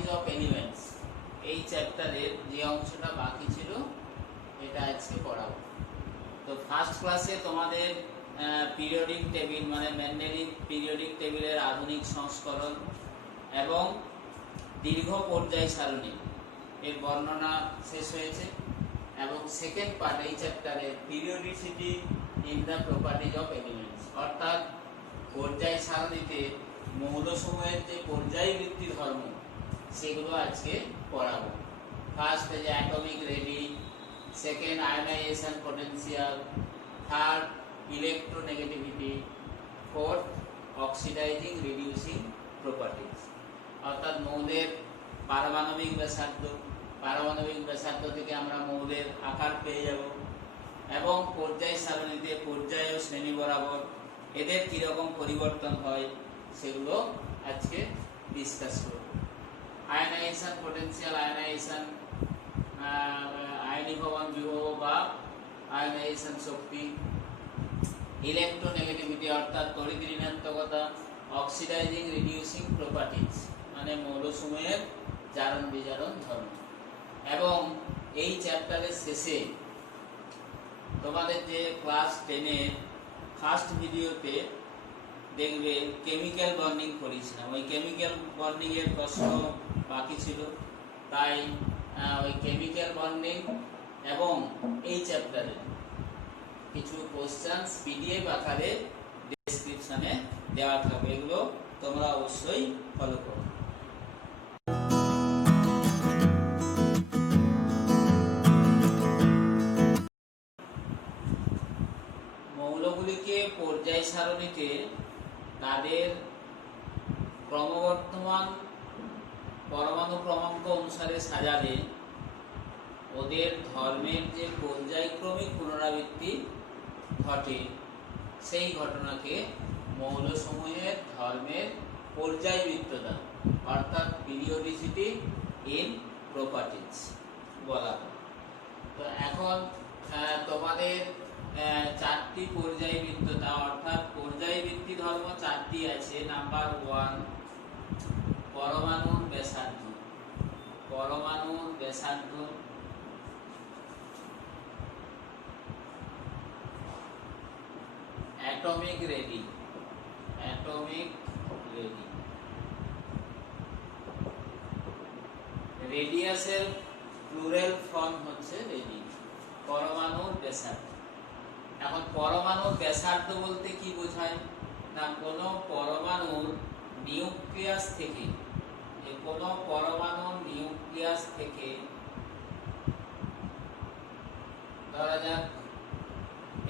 Properties of elements এই চ্যাপ্টারের যে অংশটা বাকি ছিল এটা আজকে পড়াবো। তো ফার্স্ট ক্লাসে তোমাদের পিরিয়ডিক টেবিল মানে মেন্ডেলিভ পিরিয়ডিক টেবিলের আধুনিক সংস্করণ এবং দীর্ঘ পর্যায় সারণী এর বর্ণনা শেষ হয়েছে এবং সেকেন্ড পার্ট এই চ্যাপ্টারে periodicity in the properties of elements অর্থাৎ পর্যায় সারণীতে মৌলসমূহের যে পর্যায়বৃত্তি ধর্ম সেগুলো আজকে পড়াবো। ফার্স্ট যে atomic radii, second ionization potential, third electronegativity, fourth oxidizing reducing properties অর্থাৎ মৌলের পারমাণবিক ব্যাসার্ধ থেকে আমরা মৌলের আকার পেয়ে যাব এবং পর্যায় সারণীতে পর্যায় ও শ্রেণী বরাবর এদের কীরকম পরিবর্তন হয় সেগুলো আজকে ডিসকাস করব। আয়োনাইজেশন পোটেনশিয়াল, আয়োনাইজেশন আয়নীভবন বিভব বা আয়োনাইজেশন শক্তি, ইলেকট্রোনেগেটিভিটি অর্থাৎ তড়িৎ ঋণাত্মকতা, অক্সিডাইজিং রিডিউসিং প্রপার্টিজ মানে মৌলসমূহের জারণ বিজারণ ধর্ম। এবং এই চ্যাপ্টারের শেষে তোমাদের যে ক্লাস 10-এর ফার্স্ট ভিডিওতে দেখবে কেমিক্যাল বন্ডিং করেছিলাম, ওই কেমিক্যাল বন্ডিং এর প্রশ্ন বাকি ছিল, তাই ওই কেমিক্যাল বন্ডিং এবং এই চ্যাপ্টারে কিছু কোশ্চেন্স পিডিএফ আকারে ডেসক্রিপশনে দেওয়া থাকবে, এগুলো তোমরা অবশ্যই ফলো করো। মৌলগুলিকে পর্যায় সারণীতে তাদের ক্রমবর্ধমান পরমাণু ক্রমাঙ্ক অনুসারে সাজালে ওদের ধর্মের যে পর্যায়ক্রমিক পুনরাবৃত্তি ঘটে সেই ঘটনাকে মৌলসমূহের ধর্মের পর্যায়বৃত্ততা অর্থাৎ পিরিয়ডিসিটি ইন প্রপার্টিজ বলা হয়। তো এখন তোমাদের চারটি পর্যায়বৃত্ততা অর্থাৎ পর্যায়বৃত্তি ধর্ম চারটি আছে। নাম্বার 1 পরমাণুর ব্যাসার্ধ, অ্যাটমিক রেডি, রেডিয়াসের প্লুরাল ফর্ম হচ্ছে রেডি, পরমাণুর ব্যাসার্ধ। এখন পরমাণুর ব্যাসার্ধ বলতে কি বোঝায় না, কোনো পরমাণুর নিউক্লিয়াস থেকে ধরা যাক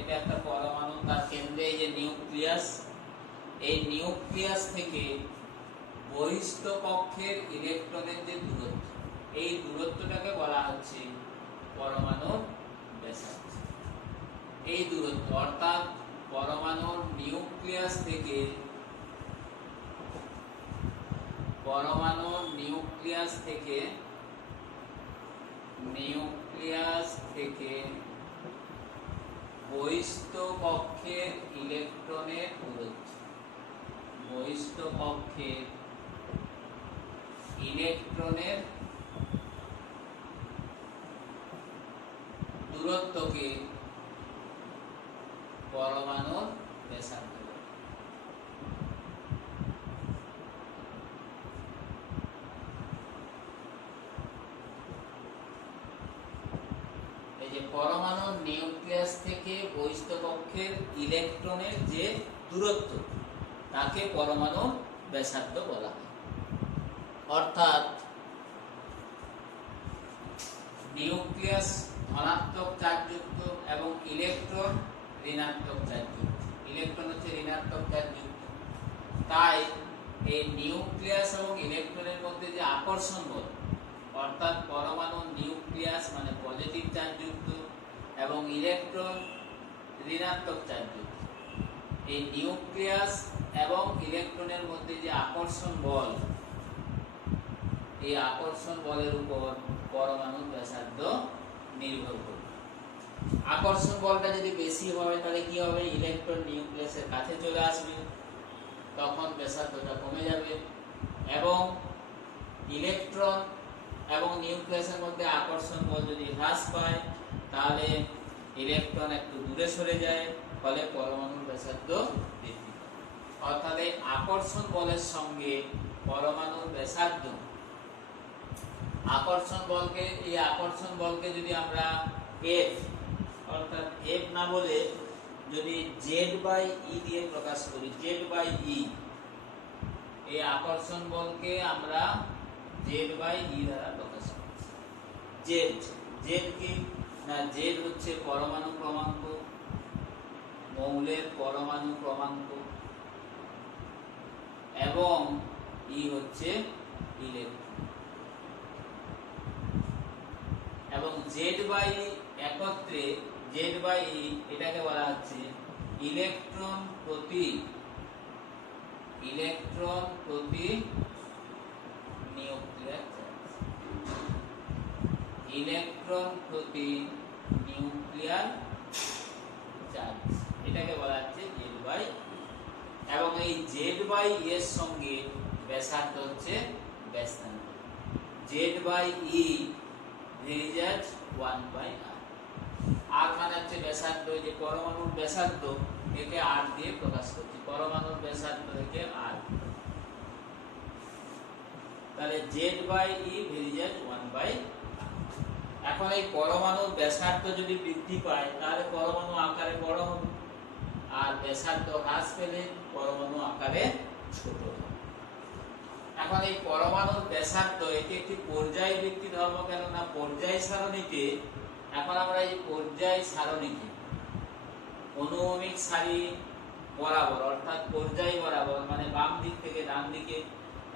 এটা একটা পরমাণু, তার কেন্দ্রে এই যে নিউক্লিয়াস, এই নিউক্লিয়াস থেকে বহিস্থ কক্ষের ইলেকট্রনের যে দূরত্ব, এই দূরত্বটাকে বলা হচ্ছে পরমাণুর ব্যাসার্ধ। এই দূরত্ব অর্থাৎ পরমাণুর নিউক্লিয়াস থেকে বহিস্থ কক্ষের ইলেকট্রনের দূরত্বকে পরমাণুর ব্যাসার্ধ। এই যে পরমাণুর নিউক্লিয়াস থেকে বহিস্থ কক্ষের ইলেকট্রনের যে দূরত্ব তাকে পরমাণুর ব্যাসার্ধ বলা হয়। অর্থাৎ নিউক্লিয়াস ধনাত্মক চার্জযুক্ত এবং ইলেকট্রন ঋণাত্মক চার্জযুক্ত, ইলেকট্রন হচ্ছে ঋণাত্মক চার্জযুক্ত। তাই এই নিউক্লিয়াস এবং ইলেকট্রনের মধ্যে যে আকর্ষণ বল অর্থাৎ পরমাণুর নিউক্লিয়াস মানে পজিটিভ চার্জযুক্ত এবং ইলেকট্রন ঋণাত্মক চার্জযুক্ত, এই নিউক্লিয়াস এবং ইলেকট্রনের মধ্যে যে আকর্ষণ বল, এই আকর্ষণ বলের উপর পরমাণুর ব্যাসার্ধ নির্ভর করবে। আকর্ষণ বলটা যদি বেশি হয় তাহলে কি হবে, ইলেকট্রন নিউক্লিয়াসের কাছে চলে আসবে, তখন ব্যাসার্ধটা কমে যাবে। এবং ইলেকট্রন এবং নিউক্লিয়াসের মধ্যে আকর্ষণ বল যদি হ্রাস পায় তাহলে ইলেকট্রন একটু দূরে সরে যায়, ফলে পরমাণুর ব্যাসার্ধ বৃদ্ধি পায়। অর্থাৎ এই আকর্ষণ বলের সঙ্গে পরমাণুর ব্যাসার্ধ, আকর্ষণ বলকে যদি আমরা এফ অর্থাৎ এফ না বলে যদি জেড বাই ই দিয়ে প্রকাশ করি, জেড বাই ই, এই আকর্ষণ বলকে আমরা জেড বাই ই দ্বারা প্রকাশ করি। জেড জেড কি না, জেড হচ্ছে পরমাণু ক্রমাঙ্ক, মৌলের পরমাণু ক্রমাঙ্ক, এবং ই হচ্ছে ইলেকট্রন। এবং জেড বাই একত্রে জেড বাই ই এটাকে বলা হচ্ছে ইলেকট্রন প্রতি নিউক্লিয়ার চার্জ, ইলেকট্রন প্রতি নিউক্লিয়ার চার্জ, এটাকে বলা হচ্ছে জেড বাই ই। এবং এই জেড বাই এর সঙ্গে ব্যাসার্ধ হচ্ছে ব্যাসার্ধ, জেড বাই ই রিজাজ 1 বাই r। আর মানে হচ্ছে ব্যাসার্ধ, যে পরমাণুর ব্যাসার্ধ একে r দিয়ে প্রকাশ করছি, পরমাণুর ব্যাসার্ধ থেকে r, তাহলে জেড বাই ই রিজাজ 1 বাই r। এখন এই পরমাণুর ব্যাসার্ধ যদি বৃদ্ধি পায় তাহলে পরমাণু আকারে বড় হবে, আর ব্যাসার্ধ হ্রাস পেলে পরমাণু আকারে ছোট হবে। এখন এই পরমাণুর ব্যাসার্ধ এটি একটি পর্যায় ভিত্তিক ধর্ম, কেননা পর্যায় সারণীতে, এখন আমরা এই পর্যায় সারণীতে অনুভূমিক সারি বরাবর অর্থাৎ পর্যায় বরাবর মানে বাম দিক থেকে ডান দিকে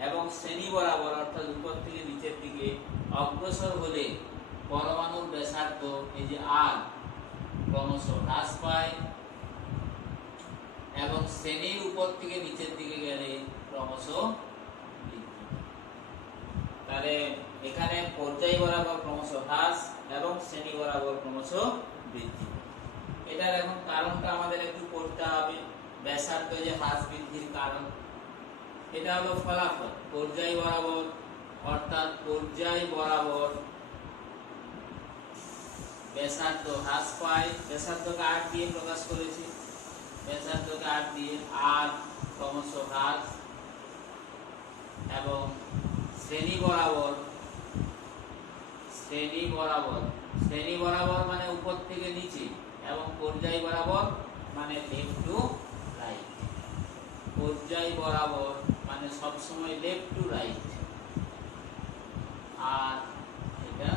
এবং শ্রেণী বরাবর অর্থাৎ উপর থেকে নিচের দিকে অগ্রসর হলে পরমাণুর ব্যাসার্ধ এই যে r ক্রমশ হ্রাস পায়, এবং শ্রেণীর উপর থেকে নিচের দিকে গেলে ক্রমশ বৃদ্ধি পায়। তাহলে এখানে পর্যায় বরাবর ক্রমশ হ্রাস এবং শ্রেণী বরাবর ক্রমশ বৃদ্ধি। এটার এখন কারণটা আমাদের একটু পড়তে হবে, ব্যাসার্ধ যে হ্রাস বৃদ্ধির কারণ, এটা হলো ফলাফল পর্যায় বরাবর, অর্থাৎ পর্যায় বরাবর ব্যাসার্ধ হ্রাস পায়, ব্যাসার্ধকে r দিয়ে প্রকাশ করেছি, ব্যাসার্ধকে r দিয়ে r ক্রমশ হ্রাস, এবং শ্রেণী বরাবর মানে উপর থেকে নিচে, এবং পর্যায় বরাবর মানে লেফট টু রাইট, পর্যায় বরাবর মানে সবসময় লেফট টু রাইট, আর এটা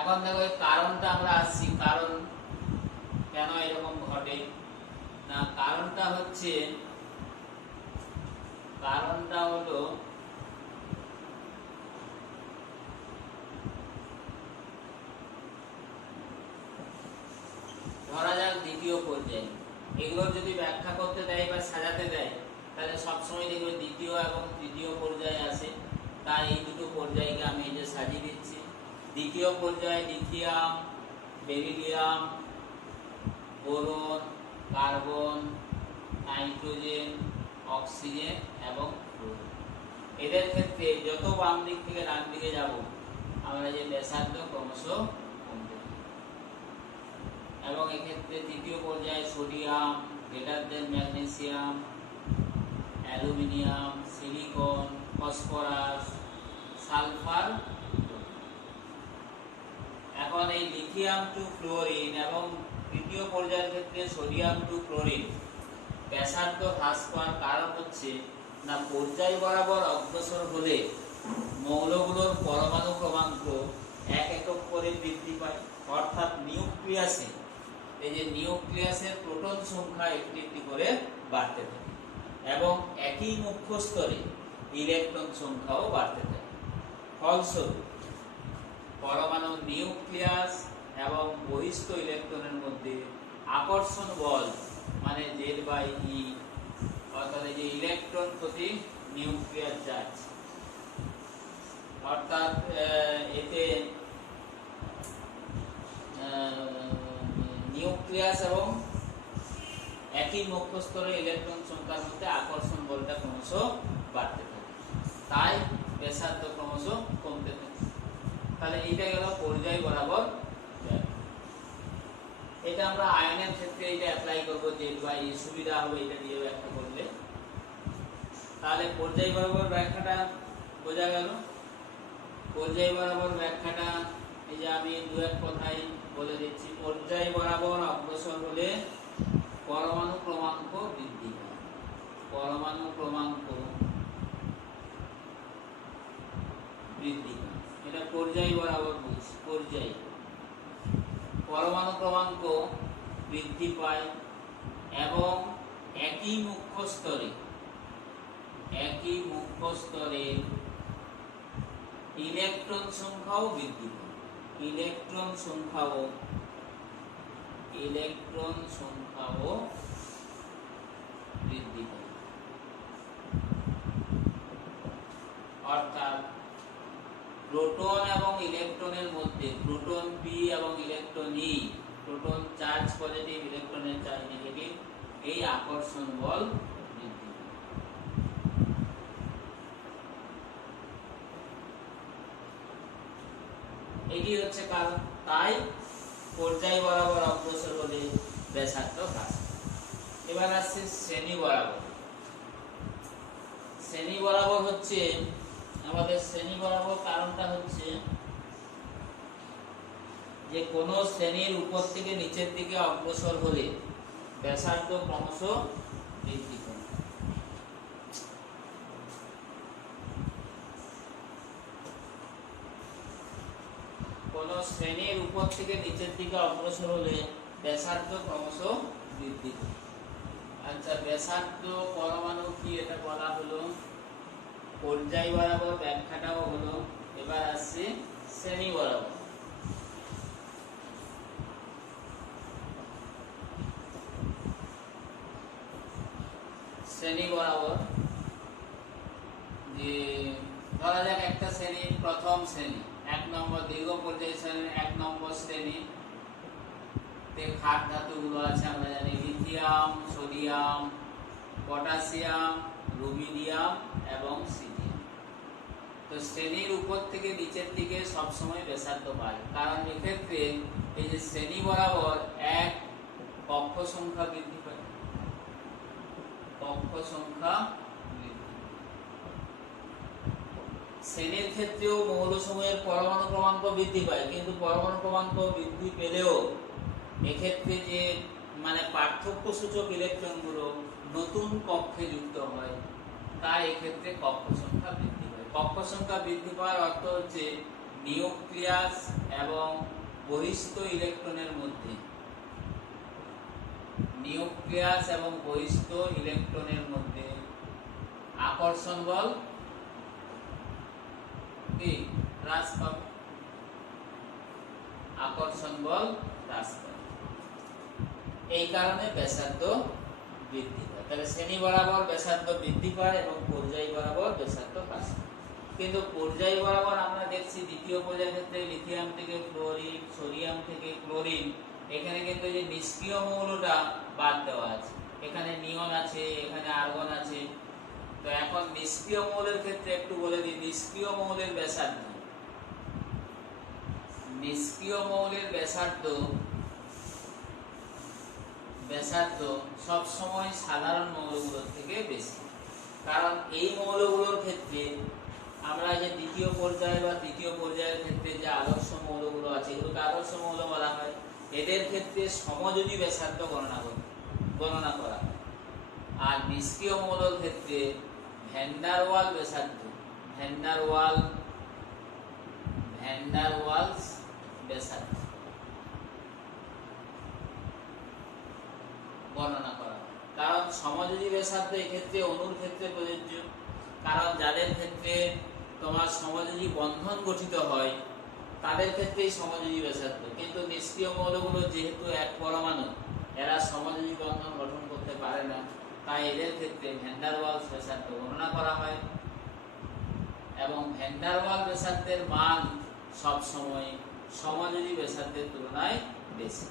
এখন দেখো এই কারণটা আমরা আসছি, কারণ কেন এরকম ঘটে না, কারণটা হলো ধরা যাক দ্বিতীয় পর্যায়, এগুলো যদি ব্যাখ্যা করতে দেয় বা সাজাতে দেয় তাহলে সবসময় দেখবে দ্বিতীয় এবং তৃতীয় পর্যায়ে আসে, তাই এই দুটো পর্যায়কে আমি এই যে সাজিয়ে দিচ্ছি। দ্বিতীয় পর্যায়ে lithium, beryllium, boron, carbon, nitrogen, oxygen এবং ফ্লোরিন, এদের ক্ষেত্রে যত বাম দিক থেকে ডান দিকে যাব আমরা যে ব্যাসার্ধ ক্রমশ কমতে থাকবে। এবং এক্ষেত্রে তৃতীয় পর্যায়ে sodium greater than magnesium, aluminium, silicon, phosphorus, sulphur. এখন এই লিথিয়াম টু ফ্লোরিন এবং তৃতীয় পর্যায়ের ক্ষেত্রে সোডিয়াম টু ক্লোরিন ব্যাসার্ধ হ্রাস পাওয়ার কারণ হচ্ছে না পর্যায় বরাবর অগ্রসর হলে মৌলগুলোর পরমাণু ক্রমাঙ্ক এক একক করে বৃদ্ধি পায়, অর্থাৎ নিউক্লিয়াসে এই যে নিউক্লিয়াসের প্রোটন সংখ্যা একটি একটি করে বাড়তে থাকে, এবং একই মুখ্য স্তরে ইলেকট্রন সংখ্যাও বাড়তে থাকে। ফলস্বরূপ পরমাণু নিউক্লিয়াস এবং বহিস্থ ইলেকট্রনের মধ্যে আকর্ষণ বল মানে জেড বাই ই, অর্থাৎ এই যে ইলেকট্রন প্রতি নিউক্লিয়ার চার্জ, অর্থাৎ এতে নিউক্লিয়াস এবং একই মুখ্য স্তরে ইলেকট্রন সংখ্যার মধ্যে আকর্ষণ বলটা ক্রমশ বাড়তে থাকে। ব্যাসার্ধ ক্রমশ কমতে থাকে। তাহলে এটা গেল পর্যায় বরাবর ব্যাস। এটা আমরা আয়নের ক্ষেত্রে এটা অ্যাপ্লাই করব, যে বাই সুবিধা হবে এটা দিয়ে ব্যাখ্যা করলে। তাহলে পর্যায় বরাবর ব্যাখ্যাটা বোঝা গেল। পর্যায় বরাবর ব্যাখ্যাটা এই যে আমি দু এক কথাই বলে দিচ্ছি। পর্যায় বরাবর অগ্রসর হলে পরমাণু ক্রমাঙ্ক বৃদ্ধি পায়। পরমাণু ক্রমাঙ্ক বৃদ্ধি পায়, এটা পর্যায় বরাবর বুঝছি। পর্যায় পরমাণু ক্রমাঙ্ক বৃদ্ধি পায় এবং একই মুখ্য স্তরে ইলেকট্রন সংখ্যাও বৃদ্ধি পায়। ইলেকট্রন সংখ্যাও বৃদ্ধি পায়। অর্থাৎ প্রোটন এবং ইলেকট্রনের মধ্যে, প্রোটন পি এবং ইলেকট্রন ই, প্রোটন চার্জ পজিটিভ, ইলেকট্রনের চার্জ নেগেটিভ, এই আকর্ষণ বল বৃদ্ধি পায়। এটি হচ্ছে কারণ। তাই পর্যায় বরাবর অগ্রসর হলে ব্যাসার্ধ হ্রাস। এবার আসছে শ্রেণী বরাবর। শ্রেণী বরাবর হচ্ছে আমাদের শ্রেণী বরাবর কারণটা হচ্ছে যে কোন শ্রেণীর উপর থেকে নিচের দিকে অগ্রসর হলে ব্যাসার্ধ ক্রমশ বৃদ্ধি পায়। কোন শ্রেণীর উপর থেকে নিচের দিকে অগ্রসর হলে ব্যাসার্ধ ক্রমশ বৃদ্ধি পায়। আচ্ছা, ব্যাসার্ধ পরমাণু কি এটা বলা হলো, পর্যায় বরাবর ব্যাখ্যাটাও হলো। এবার আসছে শ্রেণী বরাবর। শ্রেণী বরাবর যে ধরা যাক একটা শ্রেণী, প্রথম শ্রেণী, 1 নম্বর দীর্ঘ পর্যায় শ্রেণীর 1 নম্বর শ্রেণী তে ক্ষার ধাতুগুলো আছে আমরা জানি, লিথিয়াম, সোডিয়াম, পটাশিয়াম, রুবিডিয়াম এবং সিজিয়াম। তো শ্রেণীর উপর থেকে নিচের দিকে সবসময় ব্যাসার্ধ বাড়ে, কারণ এক্ষেত্রে এই যে শ্রেণী বরাবর এক কক্ষ সংখ্যা বৃদ্ধি পায়। কক্ষ সংখ্যা বৃদ্ধি। শ্রেণীর ক্ষেত্রেও মৌলসমূহের পরমাণু ক্রমাঙ্ক বৃদ্ধি পায়, কিন্তু পরমাণু ক্রমাঙ্ক বৃদ্ধি পেলেও এক্ষেত্রে যে মানে পার্থক্য সূচক ইলেকট্রনগুলো নতুন কক্ষে যুক্ত হয়, তাই এক্ষেত্রে কক্ষ সংখ্যা বৃদ্ধি পায়। কক্ষ সংখ্যা বৃদ্ধি পাওয়ার অর্থ হচ্ছে নিউক্লিয়াস এবং বহিস্থ ইলেকট্রনের মধ্যে, নিউক্লিয়াস এবং বহিস্থ ইলেকট্রনের মধ্যে আকর্ষণ বল কি হ্রাস পাবে। আকর্ষণ বল হ্রাস পাবে, এই কারণে ব্যাসার্ধ বৃদ্ধি পায়। তাহলে শ্রেণী বরাবর ব্যাসার্ধ বৃদ্ধি পায় এবং পর্যায় বরাবর ব্যাসার্ধ হ্রাস পায়। কিন্তু পর্যায় বরাবর আমরা দেখছি দ্বিতীয় পর্যায়ের ক্ষেত্রে লিথিয়াম থেকে ফ্লোরিন, সোডিয়াম থেকে ক্লোরিন, এখানে কিন্তু যে নিষ্ক্রিয় মৌলটা বাদ দেওয়া আছে, এখানে নিয়ন আছে, এখানে আর্গন আছে। তো এখন নিষ্ক্রিয় মৌলের ক্ষেত্রে একটু বলে দিই, নিষ্ক্রিয় মৌলের ব্যাসার্ধ, নিষ্ক্রিয় মৌলের ব্যাসার্ধ সব সময় সাধারণ মৌলগুলোর থেকে বেশি। কারণ এই মৌলগুলোর ক্ষেত্রে আমরা যে দ্বিতীয় পর্যায়ে বা তৃতীয় পর্যায়ের ক্ষেত্রে যে আদর্শ মৌলগুলো আছে, এগুলোকে আদর্শ মৌল বলা হয়। এদের ক্ষেত্রে সমযোজী ব্যাসার্ধ গণনা করা হয়। আর নিষ্ক্রিয় মৌলের ক্ষেত্রে ভ্যান ডার ওয়াল ব্যাসার্ধ, ভ্যান ডার ওয়ালস ব্যাসার্ধ গণনা করা হয়। কারণ সমযোজী ব্যাসার্ধ এক্ষেত্রে অণুর ক্ষেত্রে প্রযোজ্য, কারণ যাদের ক্ষেত্রে তোমার সমযোজী বন্ধন গঠিত হয় তাদের ক্ষেত্রেই সমযোজী ব্যাসার্ধ। কিন্তু নিষ্ক্রিয় মৌলগুলো যেহেতু এক পরমাণু, এরা সমযোজী বন্ধন গঠন করতে পারে না, তাই এদের ক্ষেত্রে ভ্যান ডার ওয়ালস ব্যাসার্ধ গণনা করা হয় এবং ভ্যান ডার ওয়াল ব্যাসার্ধের মান সব সময় সমযোজী ব্যাসার্ধের তুলনায় বেশি।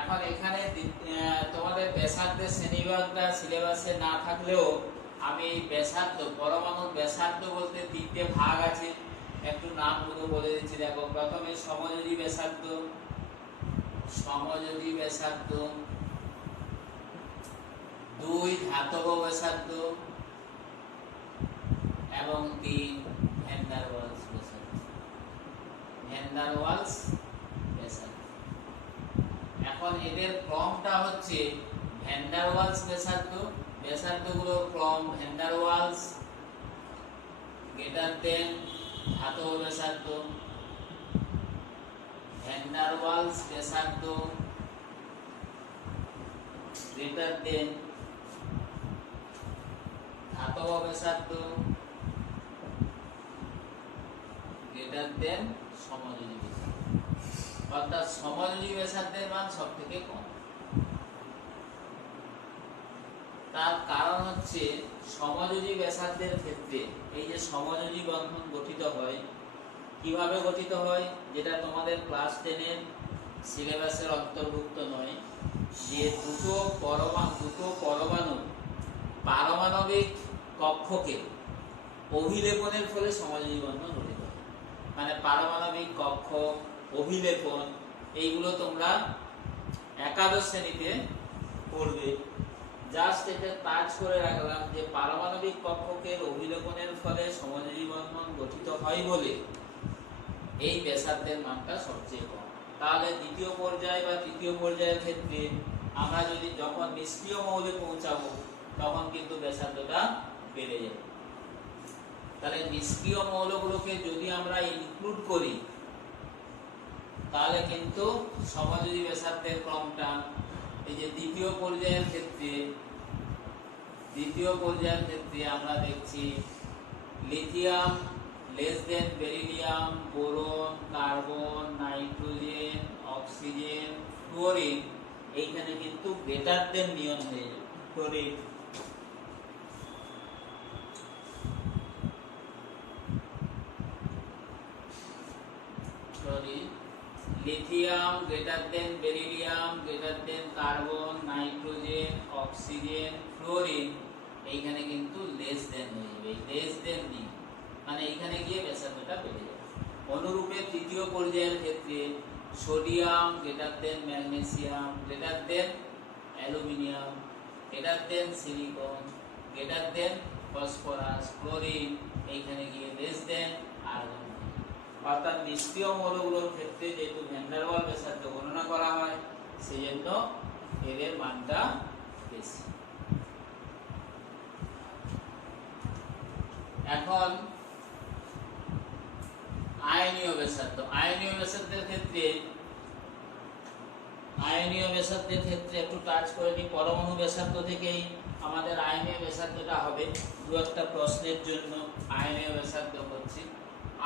এখন এখানে তোমাদের ব্যাসার্ধের শ্রেণীবিভাগটা সিলেবাসে না থাকলেও আমি ব্যাসার্ধ, পরমাণুর ব্যাসার্ধ বলতে তিনটে ভাগ আছে, একটু নামগুলো বলে দিচ্ছি। দেখো, প্রথমে সমযোজী ব্যাসার্ধ, সমযোজী ব্যাসার্ধ, 2 ধাতব ব্যাসার্ধ এবং 3 ভ্যান ডার ওয়ালস ব্যাসার্ধ। ভ্যান ডার ওয়ালস ব্যাসার্ধ। এখন এদের ক্রমটা হচ্ছে ভ্যান ডার ওয়ালস ব্যাসার্ধ, ব্যাসার্ধগুলোর ক্রম van der Waals greater than ধাতব ব্যাসার্ধ, ভ্যান ডার ওয়ালস ব্যাসার্ধ গ্রেটার দেন ধাতব ব্যাসার্ধ গ্রেটার দেন সমযোজী ব্যাসার্ধ। অর্থাৎ সমযোজী ব্যাসার্ধের মান সব থেকে কম। তার কারণ হচ্ছে সমযোজী ব্যাসার্ধের ক্ষেত্রে এই যে সমযোজী বন্ধন গঠিত হয়, কিভাবে গঠিত হয়, যেটা তোমাদের ক্লাস 10 এর সিলেবাসের অন্তর্ভুক্ত নয়, যে দুটো পরমাণু পারমাণবিক কক্ষকে অভিলেপনের ফলে সমযোজী বন্ধন গঠিত হয়। মানে পারমাণবিক কক্ষ, অভিলেপন, এইগুলো তোমরা একাদশ শ্রেণীতে পড়বে। জাস্ট এটা টাচ করে রাখলাম যে পারমাণবিক কক্ষকে অভিলেপনের ফলে সমযোজী বন্ধন গঠিত হয় বলে এই ব্যাসার্ধের মানটা সবচেয়ে কম। তাহলে দ্বিতীয় পর্যায় বা তৃতীয় পর্যায়ের ক্ষেত্রে আমরা যদি যখন নিষ্ক্রিয় মৌলে পৌঁছাবো তখন কিন্তু ব্যাসার্ধটা বেড়ে যাবে। তাহলে নিষ্ক্রিয় মৌলগুলোকে যদি আমরা ইনক্লুড করি তাহলে কিন্তু সমযোজী ব্যাসার্ধের ক্রমটা এই যে দ্বিতীয় পর্যায়ের ক্ষেত্রে আমরা দেখছি lithium less than beryllium, boron, carbon, nitrogen, oxygen, fluorine, এইখানে কিন্তু গ্রেটার দেন নিয়ন হয়ে যাবে। Fluorine, lithium greater than beryllium, greater than carbon, nitrogen, oxygen, fluorine, এইখানে কিন্তু লেস দেন হয়ে যাবে। লেস দেন নিয়ন মানে এইখানে গিয়ে ব্যাসার্ধটা বেড়ে যাবে। অনুরূপে তৃতীয় পর্যায়ের ক্ষেত্রে sodium greater than magnesium, greater than aluminium, greater than silicon, greater than phosphorus, chlorine, এইখানে গিয়ে লেস দেন আর্গন। অর্থাৎ নিষ্ক্রিয় মৌলগুলোর ক্ষেত্রে যেহেতু ভ্যান ডার ওয়াল ব্যাসার্ধ গণনা করা হয় সেই জন্য এদের মানটা বেশি। এখন আয়নীয় ব্যাসার্ধ, আয়নীয় ব্যাসার্ধের ক্ষেত্রে একটু টাচ করে নিই। পরমাণু ব্যাসার্ধ থেকেই আমাদের আয়নীয় ব্যাসার্ধটা হবে। দু একটা প্রশ্নের জন্য আয়নীয় ব্যাসার্ধ হচ্ছে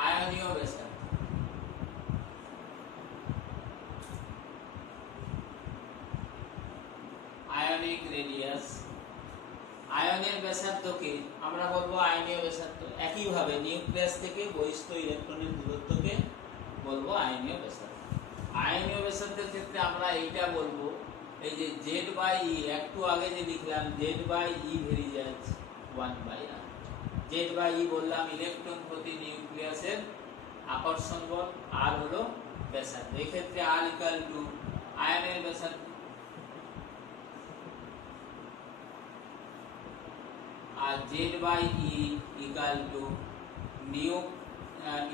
আয়নীয় ব্যাসার্ধ। আয়নিক রেডিয়াস, আয়নের ব্যাসার্ধকে আমরা বলবো আয়নীয় ব্যাসার্ধ। একইভাবে নিউক্লিয়াস থেকে বহিস্থ ইলেকট্রনের দূরত্বকে বলবো আয়নীয় ব্যাসার্ধ। আয়নীয় ব্যাসার্ধের ক্ষেত্রে আমরা এইটা বলবো, এই যে Z/E, একটু আগে যে লিখলাম Z/E ভেরিয়েন্স 1/r। Z/E বললাম ইলেকট্রন প্রতি নিউক্লিয়াসের আকর্ষণ বল, আর হলো ব্যাসার্ধ। এই ক্ষেত্রে R ইকুয়াল টু আয়নের ব্যাসার্ধ আর Z/E ইকুয়াল টু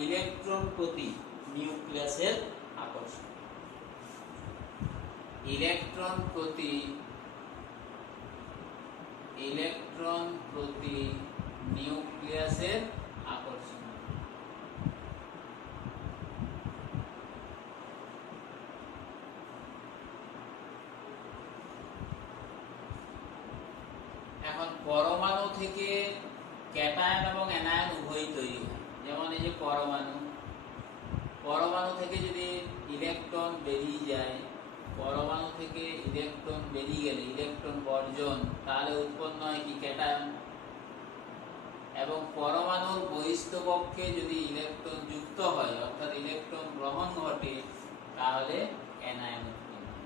ইলেকট্রন প্রতি নিউক্লিয়াসের আকর্ষণ। ইলেকট্রন প্রতি নিউক্লিয়াসের আকর্ষণ। এখন পরমাণু থেকে ক্যাটায়ন এবং অ্যানায়ন উভয়ই তৈরি হয়। যেমন এই যে পরমাণু থেকে যদি ইলেকট্রন বেরিয়ে যায়, পরমাণু থেকে ইলেকট্রন বেরিয়ে গেলে ইলেকট্রন বর্জন, তাহলে উৎপন্ন হয় কি ক্যাটায়ন। এবং পরমাণুর বহিস্থ কক্ষে যদি ইলেকট্রন যুক্ত হয় অর্থাৎ ইলেকট্রন গ্রহণ ঘটে তাহলে অ্যানায়ন উৎপন্ন হয়।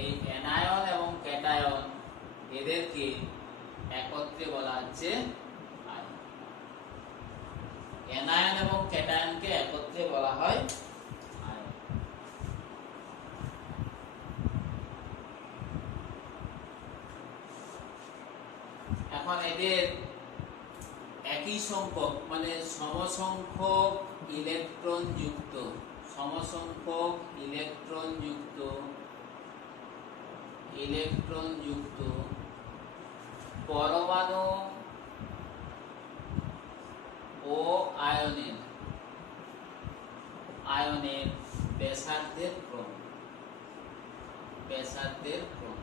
এই অ্যানায়ন এবং ক্যাটায়ন এদেরকে একত্রে বলা হচ্ছে আয়ন। অ্যানায়ন এবং ক্যাটায়নকে একত্রে বলা হয় আয়ন। এখন এদের একই সংখ্যক মানে সমসংখ্যক ইলেকট্রন যুক্ত পরমাণু ও আয়নের ব্যাসার্ধের ক্রম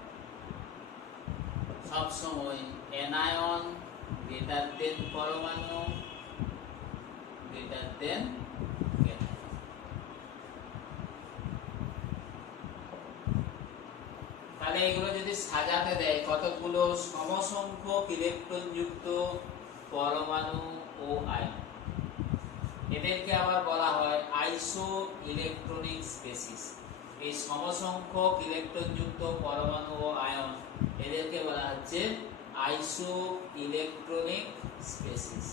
সবসময় অ্যানায়ন গ্রেটার দেন পরমাণু গ্রেটার দেন ক্যাটায়ন। তাহলে এগুলো যদি সাজাতে দেয় কতগুলো সমসংখ্যক ইলেকট্রন যুক্ত পরমাণু ও আয়ন, এদেরকে আবার বলা হয় আইসো ইলেকট্রনিক স্পেসিস। এই সমসংখ্যক ইলেকট্রন যুক্ত পরমাণু ও আয়ন এদেরকে বলা হচ্ছে আইসো ইলেকট্রনিক স্পেসিস।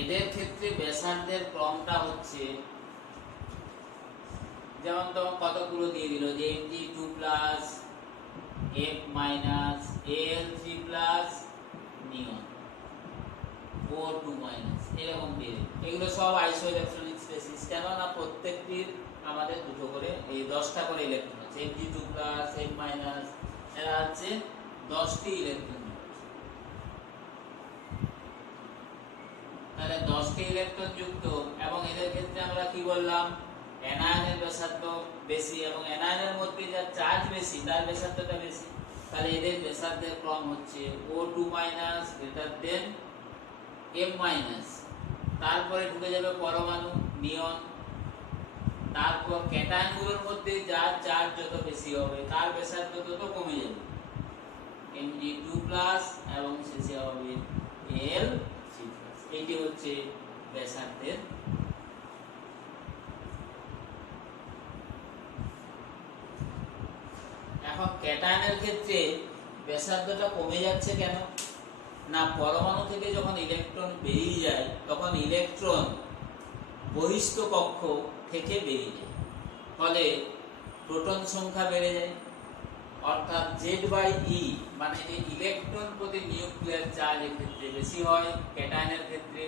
এদের ক্ষেত্রে ব্যাসার্ধের ক্রমটা হচ্ছে, যেমন তোমার কতগুলো দিয়ে দিল যে Mg2 plus F minus Al3 plus neon O2 minus, এরকম দিয়ে দিল। এগুলো সব আইসো ইলেকট্রনিক স্পেসিস। কেন না প্রত্যেকটির আমাদের দুটো করে এই 10টা করে ইলেকট্রন আছে। Mg2 প্লাস F মাইনাস এরা হচ্ছে 10টি ইলেকট্রন। তাহলে 10টি ইলেকট্রন যুক্ত, এবং এদের ক্ষেত্রে আমরা কি বললাম, অ্যানায়নের ব্যাসার্ধ বেশি এবং অ্যানায়নের মধ্যে যার চার্জ বেশি তার ব্যাসার্ধটা বেশি। তাহলে এদের ব্যাসার্ধের ক্রম হচ্ছে O2 minus greater than M minus, তারপরে ঢুকে যাবে পরমাণু নিয়ন, তারপর ক্যাটায়নগুলোর মধ্যে যার চার্জ যত বেশি হবে তার ব্যাসার্ধ তত কমে যাবে, Mg2 প্লাস এবং শেষে হবে Al3 প্লাস। এটি হচ্ছে ব্যাসার্ধের। এখন ক্যাটায়নের ক্ষেত্রে ব্যাসার্ধটা কমে যাচ্ছে কেন না, পরমাণু থেকে যখন ইলেকট্রন বেরিয়ে যায় তখন ইলেকট্রন বহিস্থ কক্ষ থেকে বেরিয়ে যায়, ফলে প্রোটন সংখ্যা বেড়ে যায়, অর্থাৎ Z/E মানে যে ইলেকট্রন প্রতি নিউক্লিয়ার চার্জ এর ক্ষেত্রে বেশি হয় ক্যাটায়নের ক্ষেত্রে,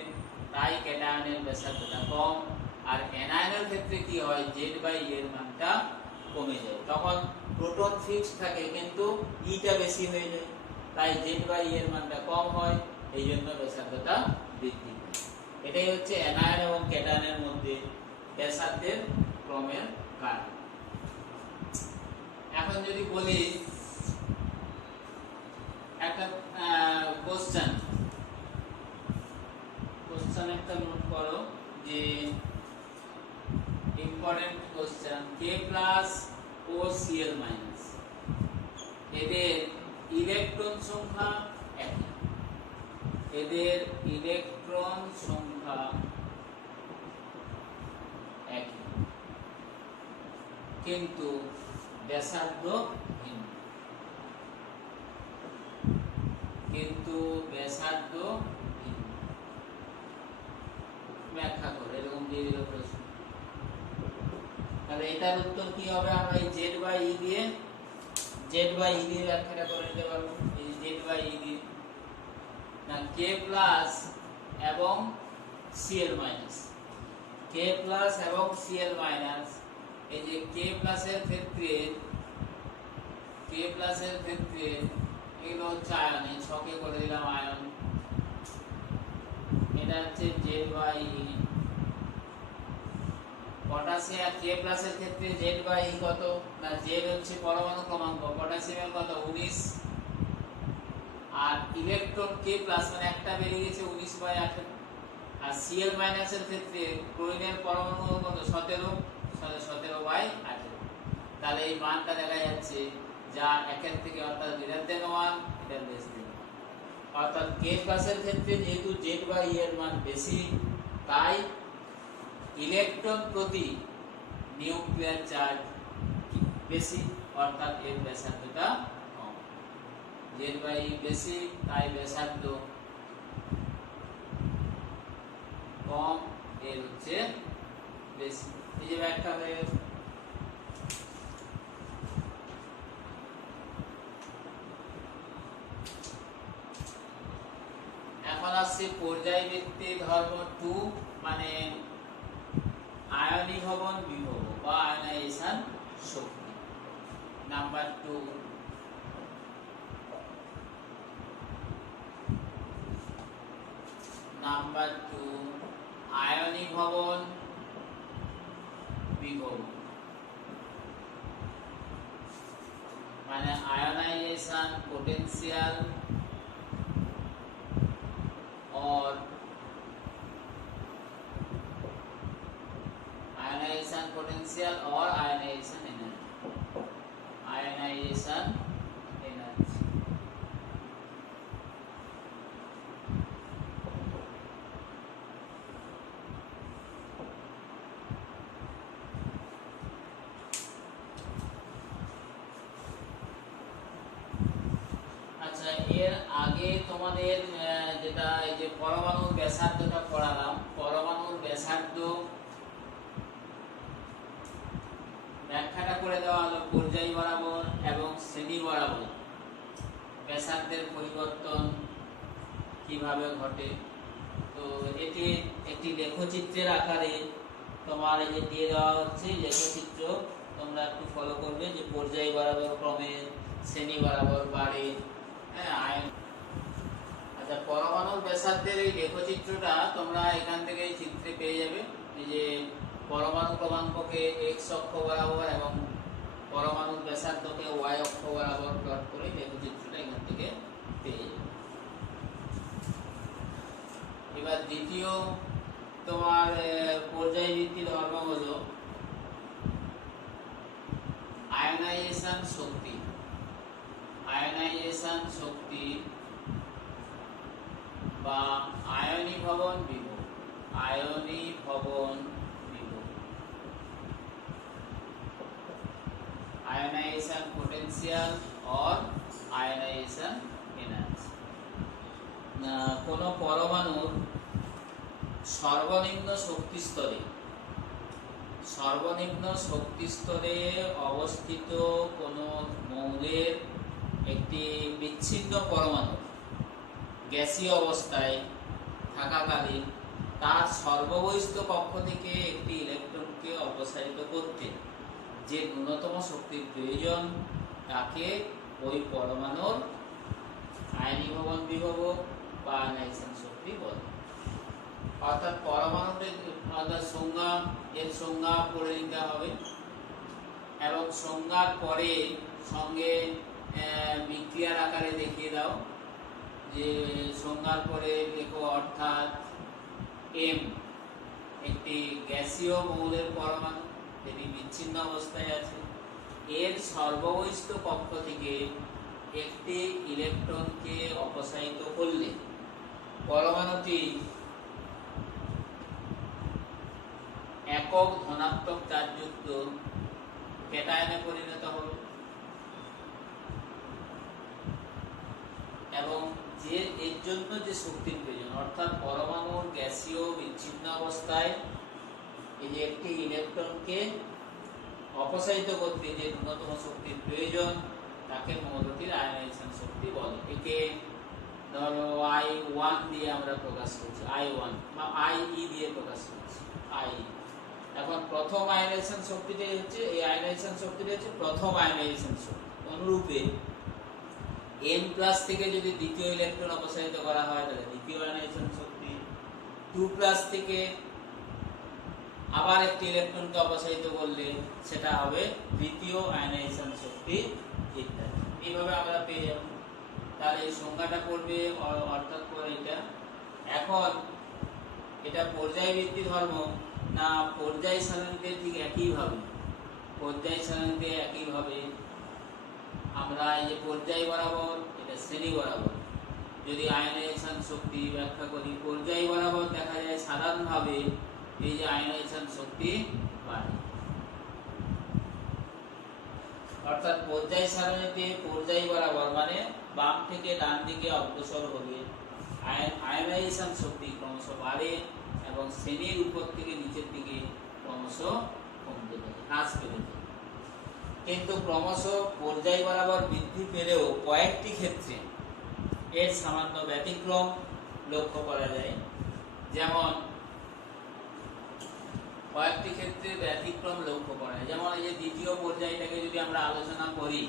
তাই ক্যাটায়নের ব্যাসার্ধটা কম। আর অ্যানায়নের ক্ষেত্রে কি হয়, Z/E এর মানটা কমে যায়, তখন প্রোটন ফিক্সড থাকে কিন্তু ইটা বেশি হয়ে যায়, তাই Z/E এর মানটা কম হয়, এই জন্য ব্যাসার্ধটা বৃদ্ধি পায়। এটাই হচ্ছে অ্যানায়ন এবং ক্যাটায়নের মধ্যে ব্যাসার্ধের ক্রমের কারণ। এখন যদি বলি একটা কোশ্চেন একটা নোট করো, যে ইম্পর্টেন্ট কোশ্চেন, K প্লাস ও Cl মাইনাস এদের ইলেকট্রন সংখ্যা একই, কিন্তু ব্যাসার্ধ ভিন্ন, ব্যাখ্যা করে এরকম দিয়ে দিল প্রশ্ন। তাহলে এটার উত্তর কি হবে, আমরা এই Z/E দিয়ে ব্যাখ্যাটা করে নিতে পারবো। এই Z/E দিয়ে না K প্লাস এবং Cl মাইনাস, এই যে K প্লাসের ক্ষেত্রে এগুলো হচ্ছে আয়ন, এই ছকে করে দিলাম আয়ন, এটা হচ্ছে Z/E। পটাশিয়াম K প্লাসের ক্ষেত্রে Z/E কত না, Z হচ্ছে পরমাণু ক্রমাঙ্ক, পটাশিয়ামের কত 19, আর ইলেকট্রন K প্লাস মানে একটা বেরিয়ে গেছে 19/18, আর Cl মাইনাস এর ক্ষেত্রে ক্লোরিনের পরমাণু কত 17/18। তাহলে এই মানটা দেখা যাচ্ছে যা একের থেকে অর্থাৎ গ্রেটার দেন 1, এটা লেস দেন 1, অর্থাৎ K প্লাসের ক্ষেত্রে যেহেতু Z/E এর মান বেশি, তাই ইলেকট্রন প্রতি নিউক্লিয়ার চার্জ বেশি, অর্থাৎ এর ব্যাসার্ধটা কম। জেড বাই বেশি, তাই ব্যাসার্ধ কম, এর হচ্ছে বেশি। এই যে ব্যাখ্যা হয়ে গেল। এখন আসছে পর্যায়বৃত্তি ধর্ম 2, মানে আয়নীভবন বিভব বা আয়নাইজেশন শক্তি। নাম্বার 2, আয়নীভবন বিভব, মানে আয়নাইজেশন পোটেনশিয়াল और आयनाइजेशन पोटेंशियल और आयनाइजेशन एनर्जी। আচ্ছা, এর আগে তোমাদের যেটা এই যে পরমাণুর ব্যাসার্ধটা পড়ালাম, পরমাণুর ব্যাসার্ধ ব্যাখ্যাটা করে দেওয়া হলো পর্যায় বরাবর এবং শ্রেণী বরাবর ব্যাসার্ধের পরিবর্তন কিভাবে ঘটে। তো এটি একটি লেখচিত্রের আকারে তোমার এই যে দিয়ে দেওয়া হচ্ছে লেখচিত্র, তোমরা একটু ফলো করবে যে পর্যায় বরাবর ক্রমে শ্রেণী বরাবর বাড়ে। হ্যাঁ, আচ্ছা, পরমাণুর ব্যাসার্ধের এই লেখচিত্রটা তোমরা এখান থেকে এই চিত্রে পেয়ে যাবে। এই যে পরমাণু ক্রমাঙ্ককে এক্স অক্ষ বরাবর এবং পরমাণুর ব্যাসার্ধকে ওয়াই অক্ষ বরাবর প্লট করে লেখচিত্রটা এখান থেকে পেয়ে যাবে। এবার দ্বিতীয় তোমার পর্যায়বৃত্তি ধর্ম হলো আয়নাইজেশন শক্তি। আয়নাইজেশন শক্তি বা আয়নীভবন বিভব। আয়নীভবন বিভব, আয়নাইজেশন পোটেনশিয়াল और আয়নাইজেশন এনার্জি। কোন পরমাণুর সর্বনিম্ন শক্তি স্তরে অবস্থিত কোন মৌলের একটি বিচ্ছিন্ন পরমাণু গ্যাসীয় অবস্থায় থাকাকালীন তার সর্ববহিস্থ কক্ষ থেকে একটি ইলেকট্রনকে অপসারিত করতে যে ন্যূনতম শক্তির প্রয়োজন তাকে ওই পরমাণুর আয়নীভবন বিভব বা আয়নাইজেশন শক্তি বলে। অর্থাৎ পরমাণুতে সংজ্ঞা, এর সংজ্ঞা পড়ে নিতে হবে এবং সংজ্ঞার পরে সঙ্গে বিক্রিয়ার আকারে দেখিয়ে দাও যে সংজ্ঞার পরে লেখো, অর্থাৎ এম একটি গ্যাসীয় মৌলের পরমাণু যেটি বিচ্ছিন্ন অবস্থায় আছে, এর সর্ববহিস্থ কক্ষ থেকে একটি ইলেকট্রনকে অপসারিত করলে পরমাণুটি একক ধনাত্মক চার্জযুক্ত ক্যাটায়নে পরিণত হবে এবং যে এর জন্য যে শক্তির প্রয়োজন, অর্থাৎ পরমাণুর গ্যাসীয় বিচ্ছিন্ন অবস্থায় এই যে একটি ইলেকট্রনকে অপসারিত করতে যে ন্যূনতম শক্তির প্রয়োজন তাকে মৌলটির আয়নাইজেশন শক্তি বলে। একে ধরো I1 দিয়ে আমরা প্রকাশ করছি, I1 বা IE দিয়ে প্রকাশ করছি, IE। এখন প্রথম আয়নাইজেশন শক্তিটা হচ্ছে, এই আয়নাইজেশন শক্তিটা হচ্ছে প্রথম আয়নাইজেশন শক্তি। অনুরূপে N+ থেকে যদি দ্বিতীয় ইলেকট্রন অপসারিত করা হয় তাহলে দ্বিতীয় আয়নাইজেশন শক্তি, 2+ থেকে আবার একটি ইলেকট্রনকে অপসারিত করলে সেটা হবে তৃতীয় আয়নাইজেশন শক্তি, ইত্যাদি। এইভাবে আমরা পেয়ে যাব। তাহলে এই সংজ্ঞাটা পড়বে, অর্থাৎ করে এটা। এখন এটা পর্যায়বৃত্তি ধর্ম না পর্যায় সারণীতে ঠিক একইভাবে, পর্যায় সারণীতে একইভাবে আমরা এই যে পর্যায় বরাবর, এটা শ্রেণী বরাবর যদি আয়নাইজেশন শক্তি ব্যাখ্যা করি, পর্যায় বরাবর দেখা যায় সাধারণভাবে এই যে আয়নাইজেশন শক্তি বাড়ে। অর্থাৎ পর্যায় সারণীতে পর্যায় বরাবর মানে বাম থেকে ডান দিকে অগ্রসর হবে আয়নাইজেশন শক্তি ক্রমশ বাড়ে এবং শ্রেণীর উপর থেকে নিচের দিকে ক্রমশ কমতে থাকে, হ্রাস পেতে থাকে। কিন্তু ক্রমশ পর্যায় বরাবর বৃদ্ধি পেলেও কয়েকটি ক্ষেত্রে এর সামান্য ব্যতিক্রম লক্ষ্য করা যায়। যেমন কয়েকটি ক্ষেত্রে ব্যতিক্রম লক্ষ্য করা যায়, যেমন এই যে দ্বিতীয় পর্যায়টাকে যদি আমরা আলোচনা করি,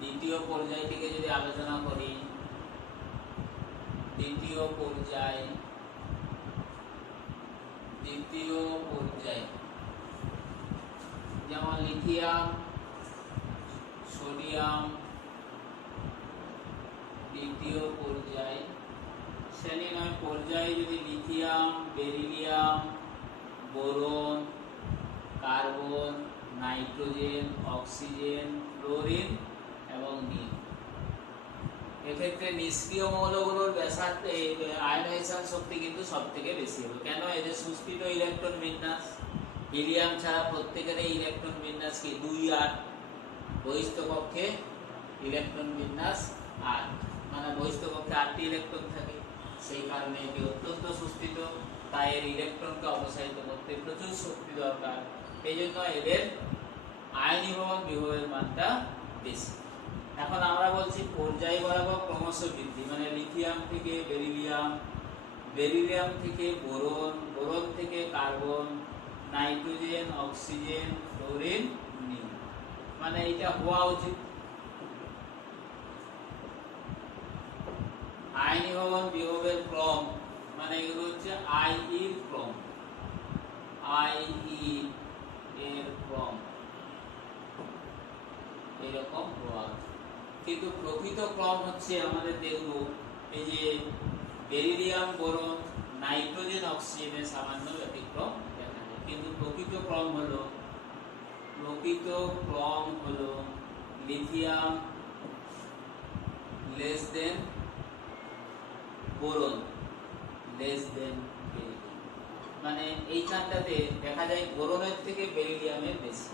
দ্বিতীয় পর্যায়টিকে যদি আলোচনা করি, দ্বিতীয় পর্যায় যেমন লিথিয়াম, সোডিয়াম, দ্বিতীয় পর্যায় শ্রেণী নয় পর্যায়ে যদি lithium, beryllium, boron, carbon, nitrogen, oxygen, fluorine এবং নীল। এক্ষেত্রে নিষ্ক্রিয় মৌলগুলোর ব্যাসার্ধ আয়নাইজেশন শক্তি কিন্তু সব থেকে বেশি হবে। কেন? এদের সুস্থিত ইলেকট্রন বিন্যাস, হিলিয়াম ছাড়া প্রত্যেকের ইলেকট্রন বিন্যাস কি 2-8, বহিস্থ কক্ষে ইলেকট্রন বিন্যাস 8, মানে বহিস্থ কক্ষে 8টি ইলেকট্রন থাকে। সেই কারণে এটি অত্যন্ত সুস্থিত, তাই এর ইলেকট্রনকে অপসারিত করতে প্রচুর শক্তি দরকার। এই জন্য এদের আয়নীভবন বিভবের মানটা বেশি। এখন আমরা বলছি পর্যায় বরাবর ক্রমশ বৃদ্ধি, মানে লিথিয়াম থেকে বেরিলিয়াম, বেরিলিয়াম থেকে বোরন, বোরন থেকে কার্বন, নাইট্রোজেন, অক্সিজেন, ফ্লোরিন, নীল, মানে এটা হওয়া উচিত। আয়নীভবন বিভবের ক্রম মানে এগুলো হচ্ছে আইই এর ক্রম, আইই এর ক্রম এরকম হওয়া উচিত। কিন্তু প্রকৃত ক্রম হচ্ছে আমাদের দেখব এই যে বেরিলিয়াম, বোরন, নাইট্রোজেন, অক্সিজেনের সামান্য ব্যতিক্রম দেখা যায়। কিন্তু প্রকৃত ক্রম হলো lithium less than boron less than beryllium, মানে এইখানটাতে দেখা যায় বোরনের থেকে বেরিলিয়ামের বেশি,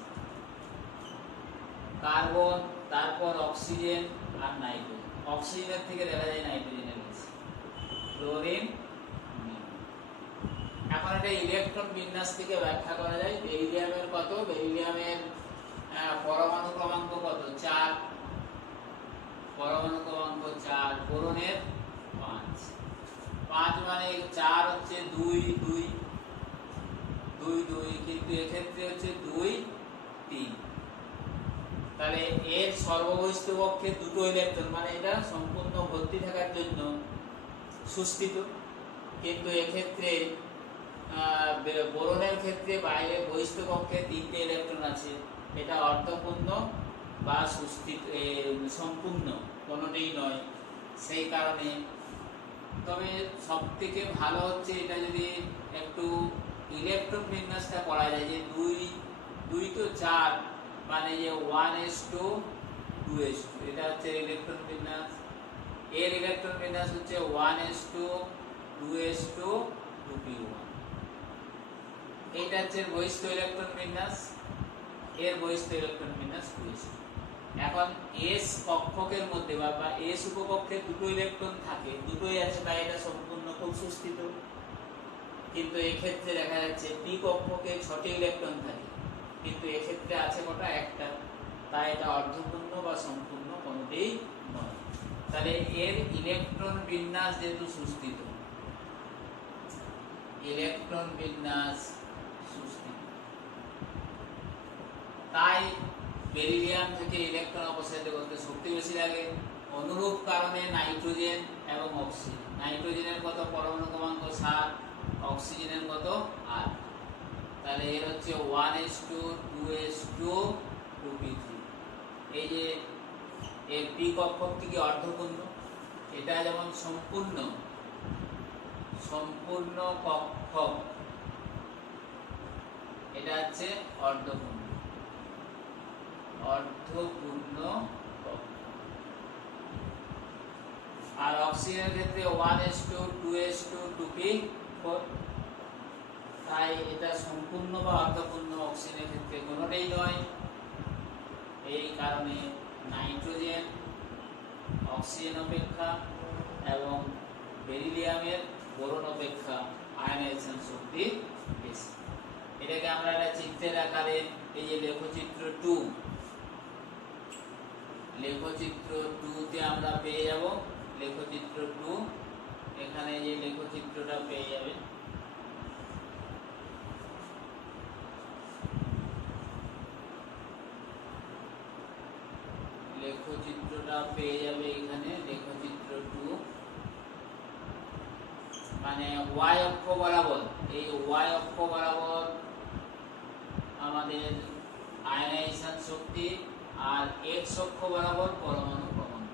কার্বন, তারপর অক্সিজেন আর নাইট্রোজেন, অক্সিজেনের থেকে দেখা যায় নাইট্রোজেনের বেশি, ফ্লোরিন। এখন এটা ইলেকট্রন বিন্যাস থেকে ব্যাখ্যা করা যায়। বেরিলিয়ামের কত? বেরিলিয়ামের পরমাণু ক্রমাঙ্ক কত? 4, পরমাণু ক্রমাঙ্ক 4, বোরনের 5, মানে 4 হচ্ছে 2, কিন্তু এক্ষেত্রে হচ্ছে 2, 3। তাহলে এর সর্ববহিস্থ কক্ষে দুটো ইলেকট্রন, মানে এটা সম্পূর্ণ ভর্তি থাকার জন্য সুস্থিত। কিন্তু এক্ষেত্রে বোরনের ক্ষেত্রে বাইরে বহিস্থ কক্ষে 3টে ইলেকট্রন আছে, এটা অর্ধপূর্ণ বা সুস্থিত সম্পূর্ণ কোনোটাই নয়। সেই কারণে তবে সব থেকে ভালো হচ্ছে এটা যদি একটু ইলেকট্রন বিন্যাসটা করা যায়, যে 2 তো 4, মানে যে 1s2 2s2, এটা হচ্ছে ইলেকট্রন বিন্যাস। এর ইলেকট্রন বিন্যাস হচ্ছে 1s2 2s2 2p1, এটা হচ্ছে বহিস্থ ইলেকট্রন বিন্যাস। এর বহিস্থ ইলেকট্রন বিন্যাস 2s2। এখন s কক্ষকের মধ্যে বা s উপকক্ষে দুটো ইলেকট্রন থাকে, দুটোই আছে, তাই এটা সম্পূর্ণ খুব সুস্থিত। কিন্তু এক্ষেত্রে দেখা যাচ্ছে p কক্ষকে 6টি ইলেকট্রন থাকে, কিন্তু এক্ষেত্রে আছে কটা? একটা, তাই এটা অর্ধপূর্ণ বা সম্পূর্ণ কোনোটাই নয়। তাহলে এর ইলেকট্রন বিন্যাস যেহেতু সুস্থিত, ইলেকট্রন বিন্যাস সুস্থিত, তাই বেরিলিয়াম থেকে ইলেকট্রন অপসারিত করতে শক্তি বেশি লাগে। অনুরূপ কারণে নাইট্রোজেন এবং অক্সিজেন, নাইট্রোজেনের কত? পরমাণু ক্রমাঙ্ক 7, অক্সিজেনের কত? 8। তাহলে এর হচ্ছে 1s2 2s2 2p3। এই যে এর পি কক্ষকটি কি অর্ধপূর্ণ, এটা যেমন সম্পূর্ণ কক্ষক, এটা হচ্ছে অর্ধপূর্ণ কক্ষক। আর অক্সিজেনের ক্ষেত্রে 1s2 2s2 2p4, তাই এটা সম্পূর্ণ বা অর্ধপূর্ণ। অক্সিজেনের ক্ষেত্রে কোনোটাই নয়। এই কারণে নাইট্রোজেন অক্সিজেন অপেক্ষা এবং বেরিলিয়ামের বোরন অপেক্ষা আয়নাইজেশন শক্তি বেশি। এটাকে আমরা একটা চিত্রের আকারে এই যে লেখচিত্র 2, লেখচিত্র 2 তে আমরা পেয়ে যাব। লেখচিত্র 2 এখানে যে লেখচিত্রটা পেয়ে যাবে, লেখচিত্রটা পেয়ে যাবে এখানে। লেখচিত্র 2 মানে y অক্ষ বরাবর, এই y অক্ষ বরাবর আমাদের আয়নাইজেশন শক্তি আর x অক্ষ বরাবর পরমাণু ক্রমাঙ্ক।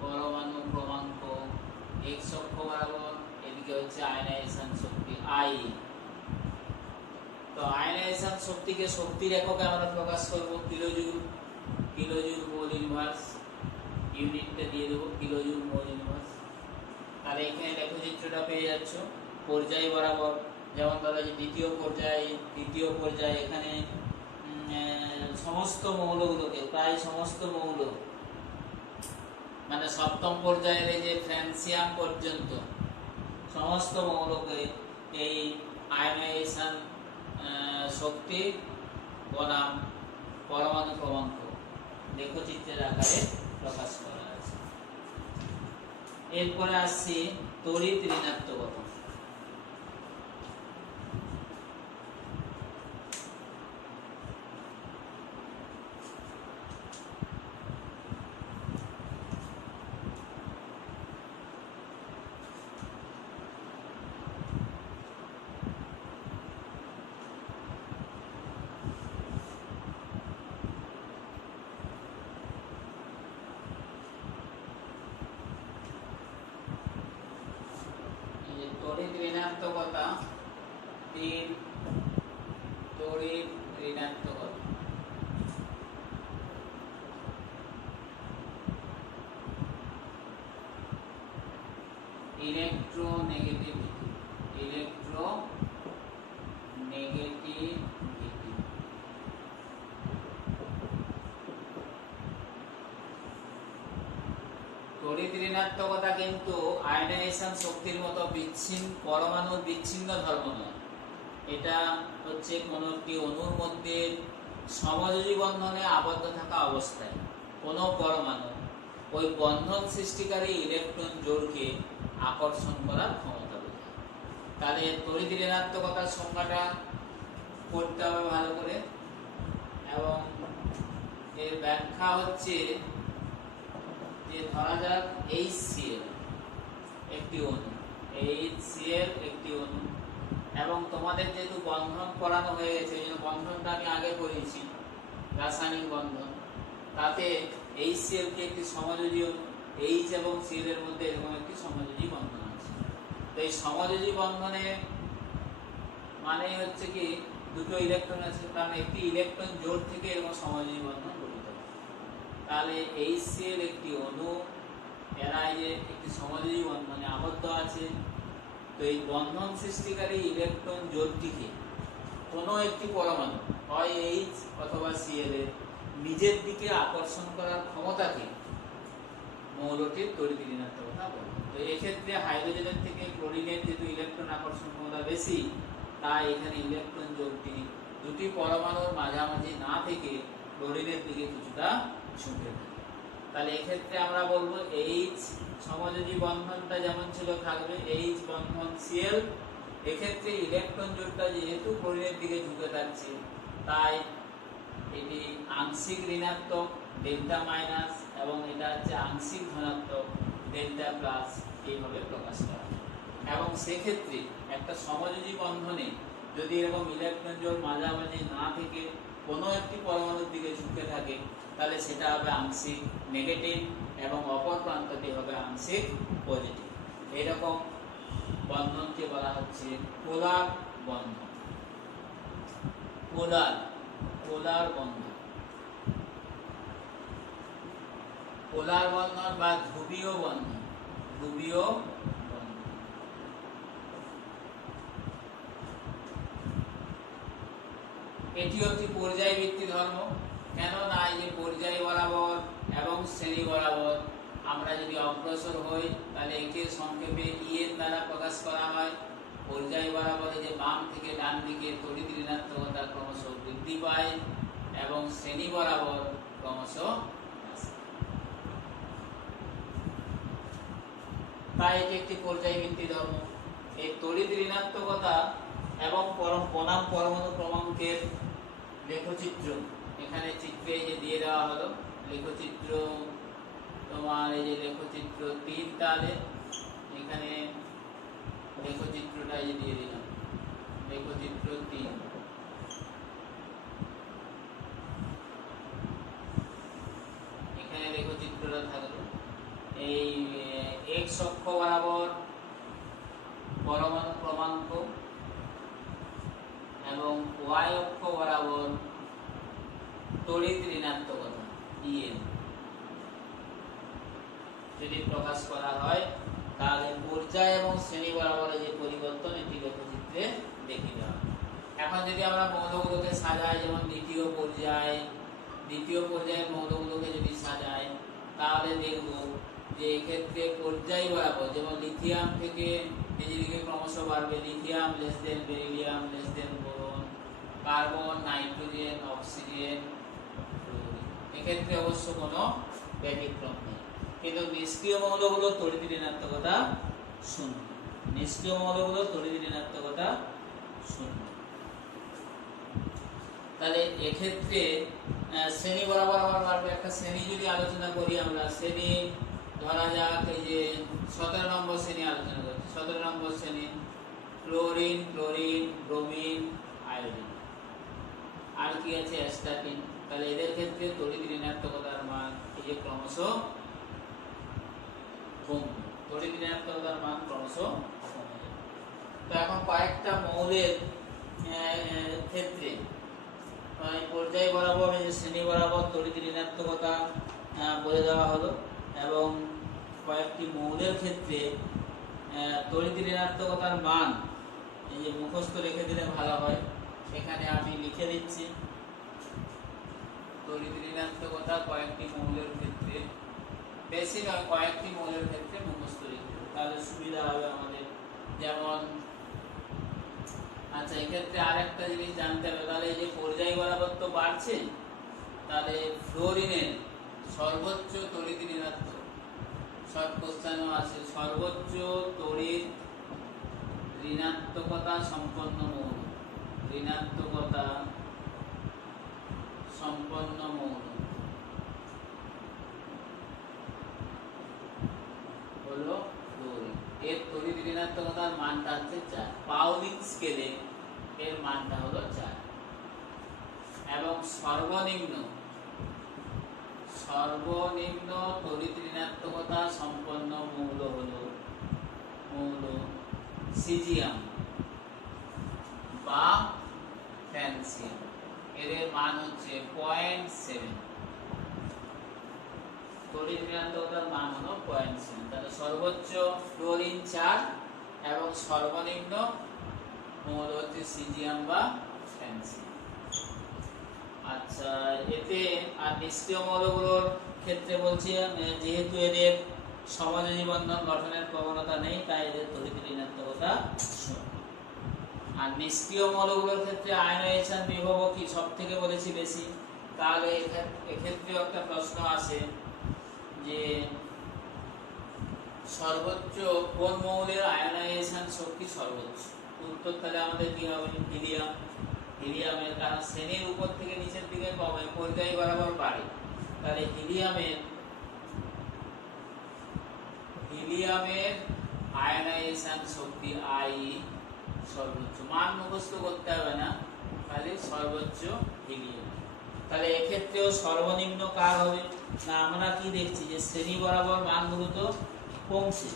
পরমাণু ক্রমাঙ্ক x অক্ষ বরাবর, এদিকে হচ্ছে আয়নাইজেশন শক্তি I। তো আয়নাইজেশন শক্তিকে শক্তির এককে আমরা প্রকাশ করব কিলোজুল, কিলোজুল মোল ইনভার্স, ইউনিটটা দিয়ে দেবো কিলোজুল মোল ইনভার্স। তাহলে এখানে লেখচিত্রটা পেয়ে যাচ্ছ পর্যায় বরাবর। যেমন ধরো যে দ্বিতীয় পর্যায়ে এখানে সমস্ত মৌলগুলোকে, প্রায় সমস্ত মৌল মানে সপ্তম পর্যায়ের এই যে ফ্রান্সিয়াম পর্যন্ত সমস্ত মৌলকে এই আয়নাইজেশন শক্তি বনাম পরমাণু ক্রমাঙ্ক লেখচিত্রের আকারে প্রকাশ করা আছে। এরপরে আসছি তড়িৎ ঋণাত্মকতা। তড়িৎ ঋণাত্মকতা 3, তড়িৎ ঋণাত্মকতা। Electronegativity, electronegativity. তড়িৎ ঋণাত্মকতা কিন্তু আয়নাইজেশন শক্তির মতো পরমাণুর বিচ্ছিন্ন ধর্ম নয়। এটা হচ্ছে কোনো একটি অণুর মধ্যে সমযোজী বন্ধনে আবদ্ধ থাকা অবস্থায় কোনো পরমাণু ওই বন্ধন সৃষ্টিকারী ইলেকট্রন জোড়কে আকর্ষণ করার ক্ষমতা বোঝায়। তাহলে তড়িৎ ঋণাত্মকতার সংজ্ঞাটা পড়তে হবে ভালো করে, এবং এর ব্যাখ্যা হচ্ছে যে ধরা যাক HCl একটি অণু, HCl একটি অণু, এবং তোমাদের যেহেতু বন্ধন করানো হয়ে গেছে, এই জন্য বন্ধনটা আমি আগে করেছি রাসায়নিক বন্ধন, তাতে HCl কে একটি সমযোজী অণু, H এবং Cl এর মধ্যে এরকম একটি সমযোজী বন্ধন আছে। তো এই সমযোজী বন্ধনে মানে হচ্ছে কি দুটো ইলেকট্রন আছে, কারণ একটি ইলেকট্রন জোড় থেকে এরকম সমযোজী বন্ধন গঠিত। তাহলে HCl একটি অণু, এরা একটি সমযোজী বন্ধনে আবদ্ধ আছে। তো এই বন্ধন সৃষ্টিকারী ইলেকট্রন জোড়টিকে কোনো একটি পরমাণু হয় H অথবা Cl এর নিজের দিকে আকর্ষণ করার ক্ষমতাকে মৌলটির তড়িৎ ঋণাত্মকতা বলে। তো এক্ষেত্রে হাইড্রোজেনের থেকে ক্লোরিনের যেহেতু ইলেকট্রন আকর্ষণ ক্ষমতা বেশি, তাই এখানে ইলেকট্রন জোড়টি দুটি পরমাণুর মাঝামাঝি না থেকে ক্লোরিনের দিকে কিছুটা ঝুঁকে থাকে। তাহলে এক্ষেত্রে আমরা বলবো H সমযোজী বন্ধনটা যেমন ছিল থাকবে, H বন্ধন Cl। এক্ষেত্রে ইলেকট্রন জোড়টা যেহেতু ক্লোরিনের দিকে ঝুঁকে থাকছে, তাই এটি আংশিক ঋণাত্মক ডেল্টা মাইনাস এবং এটা হচ্ছে আংশিক ধনাত্মক ডেল্টা প্লাস, এইভাবে প্রকাশ করা। এবং সেক্ষেত্রে একটা সমযোজী বন্ধনে যদি এরকম ইলেকট্রন জোড় মাঝামাঝি না থেকে কোনো একটি পরমাণুর দিকে ঝুঁকে থাকে, তাহলে সেটা হবে আংশিক নেগেটিভ এবং অপর প্রান্তটি হবে আংশিক পজিটিভ। এরকম বন্ধনকে বলা হচ্ছে পোলার বন্ধন। পোলার বন্ধন, পোলার বন্ধন বা ধ্রুবীয় বন্ধন, ধ্রুবীয় বন্ধন। এটিও একটি পর্যায়ভিত্তিক ধর্ম। কেননা এই যে পর্যায় বরাবর এবং শ্রেণী বরাবর আমরা যদি অগ্রসর হই তাহলে একে সংক্ষেপে এর দ্বারা প্রকাশ করা হয়। পর্যায় বরাবর যে বাম থেকে ডান দিকে তড়িৎ ঋণাত্মকতা ক্রমশ বৃদ্ধি পায় এবং শ্রেণী বরাবর ক্রমশ হ্রাস পায়। তাই এটি একটি পর্যায়ভিত্তিক ধর্ম। এই তড়িৎ ঋণাত্মকতা এবং বনাম পরমাণু ক্রমাঙ্কের লেখচিত্র এখানে চিত্রে এই যে দিয়ে দেওয়া হলো। লেখচিত্র তোমার এই যে লেখচিত্র 3 তালে এখানে লেখচিত্রটা এই যে দিয়ে দিলাম, লেখচিত্র 3। এখানে লেখচিত্রটা থাকলো। এই x অক্ষ বরাবর পরমাণু ক্রমাঙ্ক এবং y অক্ষ বরাবর তড়িৎ ঋণাত্মকতা En যদি প্রকাশ করা হয় তাহলে পর্যায় এবং শ্রেণী বরাবর যে পরিবর্তন এটি লেখচিত্রে দেখিয়ে দেওয়া। এখন যদি আমরা মৌলগুলোকে সাজাই, যেমন দ্বিতীয় পর্যায়ের মৌলগুলোকে যদি সাজাই তাহলে দেখব যে এক্ষেত্রে পর্যায় বরাবর যেমন লিথিয়াম থেকে এদিকে ক্রমশ বাড়বে, lithium less than beryllium less than boron, carbon, nitrogen, oxygen, এক্ষেত্রে অবশ্য কোনো ব্যতিক্রম নেই। কিন্তু নিষ্ক্রিয় মৌলগুলো তড়িৎ ঋণাত্মকতা 0। নিষ্ক্রিয় মৌলগুলো তড়িৎ ঋণাত্মকতা 0। তাহলে এক্ষেত্রে শ্রেণী বরাবর আবার বাড়বে। একটা শ্রেণী যদি আলোচনা করি আমরা, শ্রেণী ধরা যাক এই যে 17 নম্বর শ্রেণী আলোচনা করছি। 17 নম্বর শ্রেণী ক্লোরিন, ব্রোমিন, আয়োডিন, আর কি আছে অ্যাস্টাটিন। তাহলে এদের ক্ষেত্রে তড়িৎ ঋণাত্মকতার মান এই যে ক্রমশ কমবে, তড়িৎ ঋণাত্মকতার মান ক্রমশ কমে যাবে। তো এখন কয়েকটা মৌলের ক্ষেত্রে পর্যায় বরাবর শ্রেণী বরাবর তড়িৎ ঋণাত্মকতা বলে দেওয়া হলো এবং কয়েকটি মৌলের ক্ষেত্রে তড়িৎ ঋণাত্মকতার মান এই যে মুখস্থ রেখে দিলে ভালো হয়। এখানে আমি লিখে দিচ্ছি তড়িৎ ঋণাত্মকতা কয়েকটি মৌলের ক্ষেত্রে, বেশি নয় কয়েকটি মৌলের ক্ষেত্রে মুখস্থ লিখতে তাহলে সুবিধা হবে আমাদের। যেমন আচ্ছা এক্ষেত্রে আরেকটা জিনিস জানতে হবে, তাহলে এই যে পর্যায় বরাবর তো বাড়ছে, তাহলে ফ্লোরিনের সর্বোচ্চ তড়িৎ ঋণাত্মক শর্ট কোশ্চেনও আছে, সর্বোচ্চ তড়িৎ ঋণাত্মকতা সম্পন্ন মৌল, ঋণাত্মকতা সম্পন্ন মৌল হলো ফ্লোরিন। এর তড়িৎ ঋণাত্মকতার মানটা হচ্ছে 4। পাউলিং স্কেলে এর মানটা হলো 4 এবং সর্বনিম্ন তড়িৎ ঋণাত্মকতা সম্পন্ন মৌল হলো সিজিয়াম বা ফ্রান্সিয়াম। এর মান হচ্ছে 0.7। তড়িৎ ঋণাত্মকতার মান হলো 0.7। তাহলে সর্বোচ্চ ফ্লোরিন 4 এবং সর্বনিম্ন মৌল হচ্ছে সিজিয়াম বা ফ্রান্সিয়াম। আচ্ছা এতে আর নিষ্ক্রিয় মৌলগুলোর ক্ষেত্রে বলছি যেহেতু এদের সমযোজী বন্ধন গঠনের প্রবণতা নেই তাই এদের তড়িৎ ঋণাত্মকতা 0। আর নিষ্ক্রিয় মৌলগুলোর ক্ষেত্রে আয়নাইজেশন বিভব কি সবথেকে বলেছি বেশি। তাহলে এক্ষেত্রে একটা প্রশ্ন আসে যে সর্বোচ্চ কোন মৌলের আয়নাইজেশন শক্তি সর্বোচ্চ। উত্তর তাহলে আমাদের কি হবে, হিলিয়াম। হিলিয়ামের, কারণ শ্রেণীর উপর থেকে নিচের দিকে কমে, পর্যায় বরাবর বাড়ে, তাহলে হিলিয়ামের আয়নাইজেশন শক্তি আই সর্বোচ্চ। মান মুখস্থ করতে হবে না, খালি সর্বোচ্চ হিলিয়াম। তাহলে এক্ষেত্রেও সর্বনিম্ন কার হবে না, আমরা কি দেখছি যে শ্রেণী বরাবর মানগুলো তো কমছে,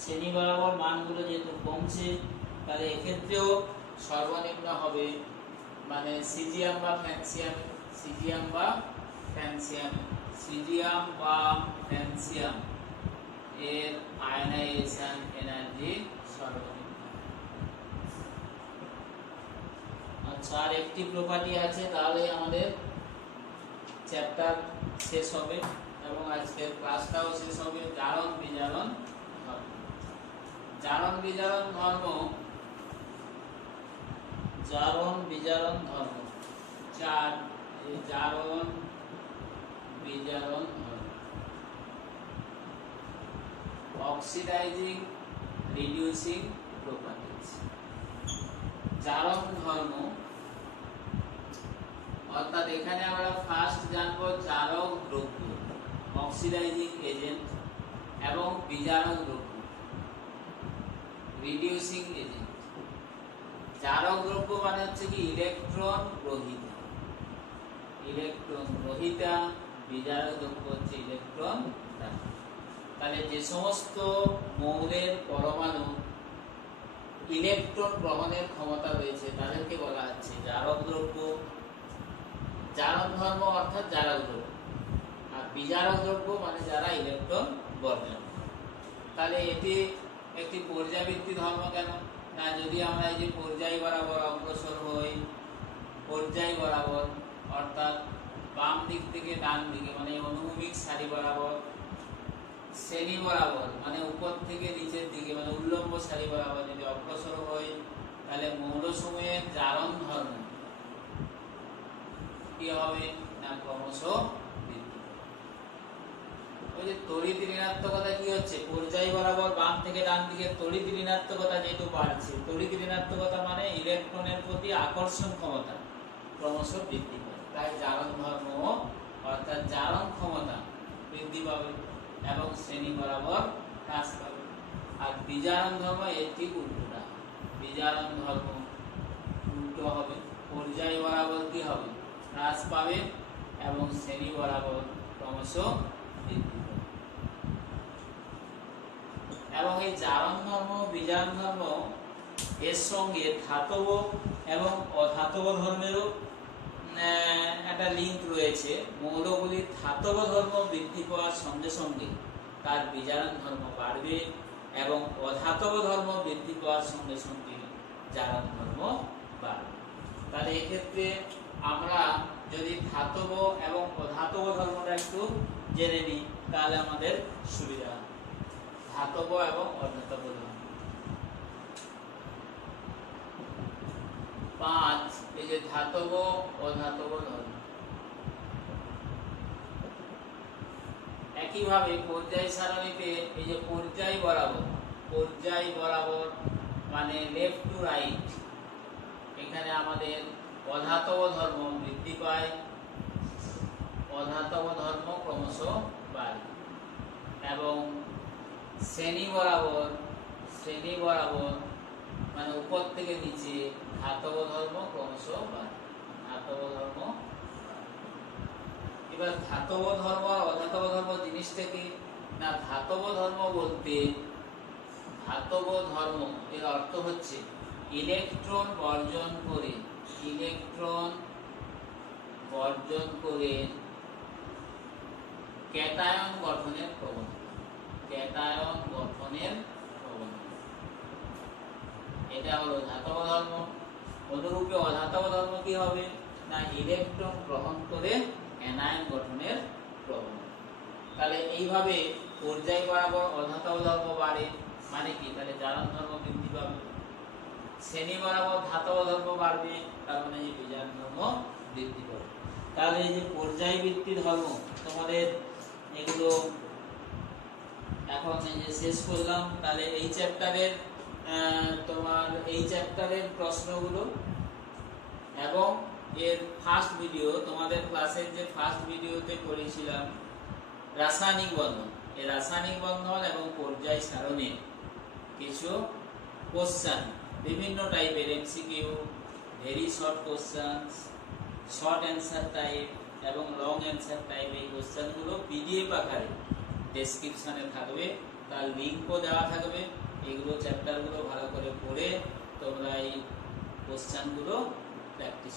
শ্রেণী বরাবর মানগুলো যেহেতু কমছে তাহলে এক্ষেত্রেও সর্বনিম্ন হবে মানে সিজিয়াম বা ফ্রান্সিয়াম। এর আয়নাইজেশন এনার্জি সর্বনিম্ন। আচ্ছা আর একটি প্রপার্টি আছে, তাহলে আমাদের চ্যাপ্টার শেষ হবে এবং আজকের ক্লাসটাও শেষ হবে। জারণ বিজারণ ধর্ম। জারণ বিজারণ ধর্ম, জারণ বিজারণ ধর্ম, জারণ বিজারণ ধর্ম। Oxidising reducing properties. জারণ ধর্ম অর্থাৎ এখানে আমরা ফার্স্ট জানবো জারক দ্রব্য, অক্সিডাইজিং এজেন্ট, এবং বিজারক দ্রব্য, রিডিউসিং এজেন্ট। জারক দ্রব্য মানে হচ্ছে কি ইলেকট্রন গ্রহীতা, ইলেকট্রন গ্রহীতা। বিজারক দ্রব্য হচ্ছে ইলেকট্রন দাতা। তাহলে যে সমস্ত মৌলের পরমাণু ইলেকট্রন গ্রহণের ক্ষমতা রয়েছে তাদেরকে বলা হচ্ছে জারক দ্রব্য। জারণ ধর্ম অর্থাৎ জারক দ্রব্য, আর বিজারক দ্রব্য মানে যারা ইলেকট্রন বর্জন। তাহলে এটি একটি পর্যায়বৃত্তি ধর্ম। কেন না, যদি আমরা এই যে পর্যায় বরাবর অগ্রসর হই, পর্যায় বরাবর অর্থাৎ বাম দিক থেকে ডান দিকে মানে অনুভূমিক সারি বরাবর, শ্রেণী বরাবর মানে উপর থেকে নিচের দিকে মানে উল্লম্ব সারি বরাবর যদি অগ্রসর হই, তাহলে মৌলসমূহের জারণ ধর্ম কি হবে না ক্রমশ বৃদ্ধি। ওই যে তড়িৎ ঋণাত্মকতা কি হচ্ছে, পর্যায় বরাবর বাম থেকে ডান দিকে তড়িৎ ঋণাত্মকতা যেহেতু বাড়ছে, তড়িৎ ঋণাত্মকতা মানে ইলেকট্রনের প্রতি আকর্ষণ ক্ষমতা ক্রমশ বৃদ্ধি পায়। তাই জারণ ধর্ম অর্থাৎ জারণ ক্ষমতা বৃদ্ধি পাবে এবং শ্রেণী বরাবর হ্রাস পাবে। আর বিজারণ ধর্ম এর ঠিক উল্টোটা, বিজারণ ধর্ম উল্টো হবে, পর্যায় বরাবর কি হবে হ্রাস পাবে এবং শ্রেণী বরাবর ক্রমশ বৃদ্ধি পাবে। এবং এই জারণ ধর্ম বিজারণ ধর্ম এর সঙ্গে ধাতব এবং অধাতব ধর্মেরও একটা লিঙ্ক রয়েছে। মৌলগুলির ধাতব ধর্ম বৃদ্ধি পাওয়ার সঙ্গে সঙ্গে তার বিজারণ ধর্ম বাড়বে এবং অধাতব ধর্ম বৃদ্ধি পাওয়ার সঙ্গে সঙ্গে জারণ ধর্ম বাড়বে। তাহলে এক্ষেত্রে আমরা যদি ধাতব এবং অধাতব ধর্মটা একটু জেনে নিই তাহলে আমাদের সুবিধা। ধাতব এবং অধাতব ধর্ম 5, এই যে ধাতব অধাতব ধর্ম। একইভাবে পর্যায় সারণীতে এই যে পর্যায় বরাবর মানে লেফট টু রাইট, এখানে আমাদের অধাতব ধর্ম বৃদ্ধি পায়, অধাতব ধর্ম ক্রমশ বাড়ে। এবং শ্রেণী বরাবর মানে উপর থেকে নিচে ধাতব ধর্ম ক্রমশ বাড়ে, ধাতব ধর্ম। এবার ধাতব ধর্ম আর অধাতব ধর্ম জিনিসটা কি না, ধাতব ধর্ম বলতে ধাতব ধর্ম এর অর্থ হচ্ছে ইলেকট্রন বর্জন করে ক্যাটায়ন গঠনের প্রবণতা, এটা হলো ধাতব ধর্ম। অনুরূপে অধাতব ধর্ম কি হবে না, ইলেকট্রন গ্রহণ করে অ্যানায়ন গঠনের প্রবণতা। তাহলে এইভাবে পর্যায় বরাবর অধাতব ধর্ম বাড়ে মানে কি, তাহলে জারণ ধর্ম বৃদ্ধি পাবে। শ্রেণী বরাবর ধাতব ধর্ম বাড়বে, তার মানে এই বিজারণ ধর্ম বৃদ্ধি পাবে। তাহলে এই যে পর্যায়বৃত্তি ধর্ম তোমাদের এগুলো এখন এই যে শেষ করলাম। তাহলে এই চ্যাপ্টারের প্রশ্নগুলো এবং এর ফার্স্ট ভিডিও, তোমাদের ক্লাসের যে ফার্স্ট ভিডিওতে করেছিলাম রাসায়নিক বন্ধন, এই রাসায়নিক বন্ধন এবং পর্যায় সারণীর কিছু কোশ্চেন, বিভিন্ন টাইপের MCQ, very short questions, short answer type এবং লং অ্যান্সার টাইপ, এই কোশ্চেনগুলো পিডিএফ আকারে ডেসক্রিপশনে থাকবে, তার লিঙ্কও দেওয়া থাকবে। এগুলো চ্যাপ্টারগুলো ভালো করে পড়ে তোমরা এই কোশ্চেনগুলো প্র্যাকটিস